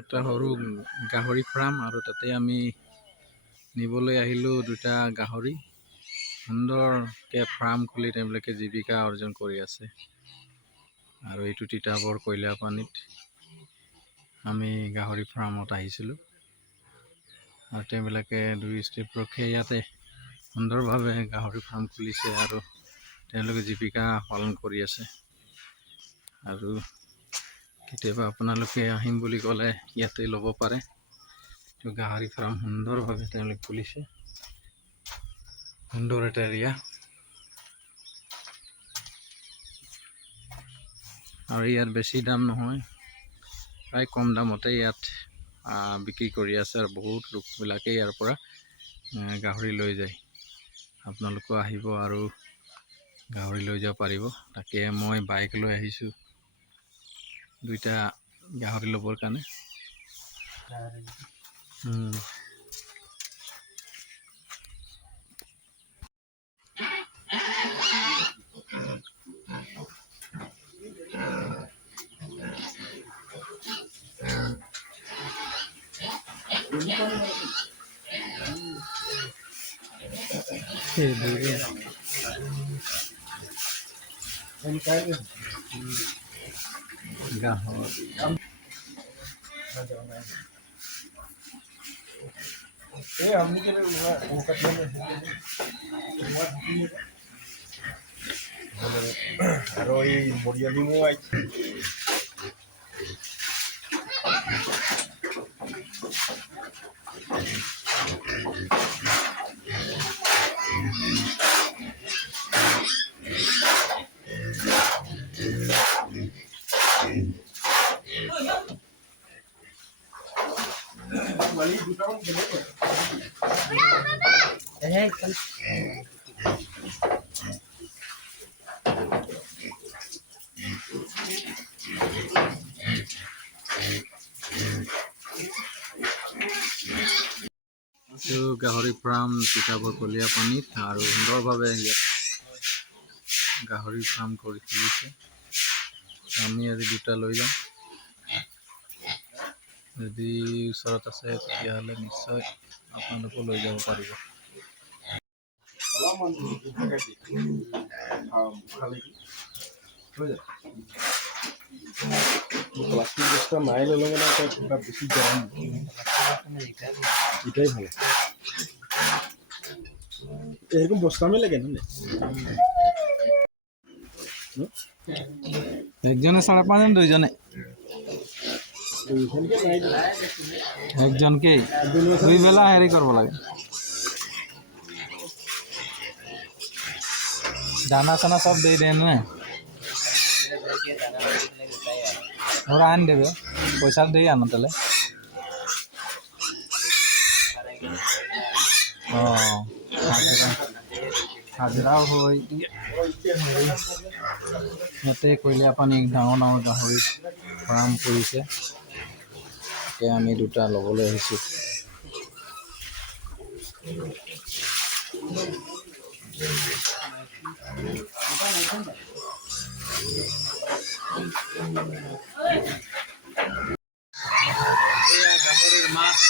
এটা সৰু গাহৰি ফাৰ্ম আৰু তাতে আমি নিবলৈ আহিলোঁ দুটা গাহৰি। সুন্দৰকৈ ফাৰ্ম খুলি তেওঁলোকে জীৱিকা অৰ্জন কৰি আছে। আৰু এইটো তিতাবৰ কয়লা পানীত আমি গাহৰি ফাৰ্মত আহিছিলোঁ আৰু তেওঁলোকে দুই স্ত্ৰী পক্ষে ইয়াতে সুন্দৰভাৱে গাহৰি ফাৰ্ম খুলিছে আৰু তেওঁলোকে জীৱিকা পালন কৰি আছে। আৰু কেতিয়াবা আপোনালোকে আহিম বুলি ক'লে ইয়াতে ল'ব পাৰে। গাহৰি ফাৰ্ম সুন্দৰভাৱে তেওঁলোকে খুলিছে, সুন্দৰ এটা এৰিয়া। আৰু ইয়াত বেছি দাম নহয়, প্ৰায় কম দামতে ইয়াত বিক্ৰী কৰি আছে আৰু বহুত লোকবিলাকে ইয়াৰ পৰা গাহৰি লৈ যায়। আপোনালোকো আহিব আৰু গাহৰি লৈ যাব পাৰিব। তাকে মই বাইক লৈ আহিছোঁ দুইটা গাহৰি ল'বৰ কাৰণে। আৰু এই মৰিয়ালিমো আছে। গাহৰি ফাৰ্ম তিতাবৰ কলীয়া পানীত আৰু সুন্দৰভাৱে ইয়াত গাহৰি ফাৰ্ম কৰি খুলিছে। আমি আজি দুটা লৈ যাম। যদি ওচৰত আছে তেতিয়াহ'লে নিশ্চয় আপোনালোকো লৈ যাব পাৰিব। প্লাষ্টিক বস্তা মাৰি ল'লে মানে কিবা বেছি গৰম এটাই ভাল। এরকম বস্তা মেলে কেন? একজনে 5.5 দুইজনে একজনকে দুই বেলা হেৰি কৰিব লাগে। দানা চানা সব দে দেন না ওৰা আন দেবে, পয়সা দিয়ে আনো তাহলে। হাজিৰাও হয় ইয়াতে। কয়লা পানী ডাঙৰ ডাঙৰ গাহৰি ফাৰ্ম কৰিছে। এতিয়া আমি দুটা ল'বলৈ আহিছোঁ। গাহৰিৰ মাছ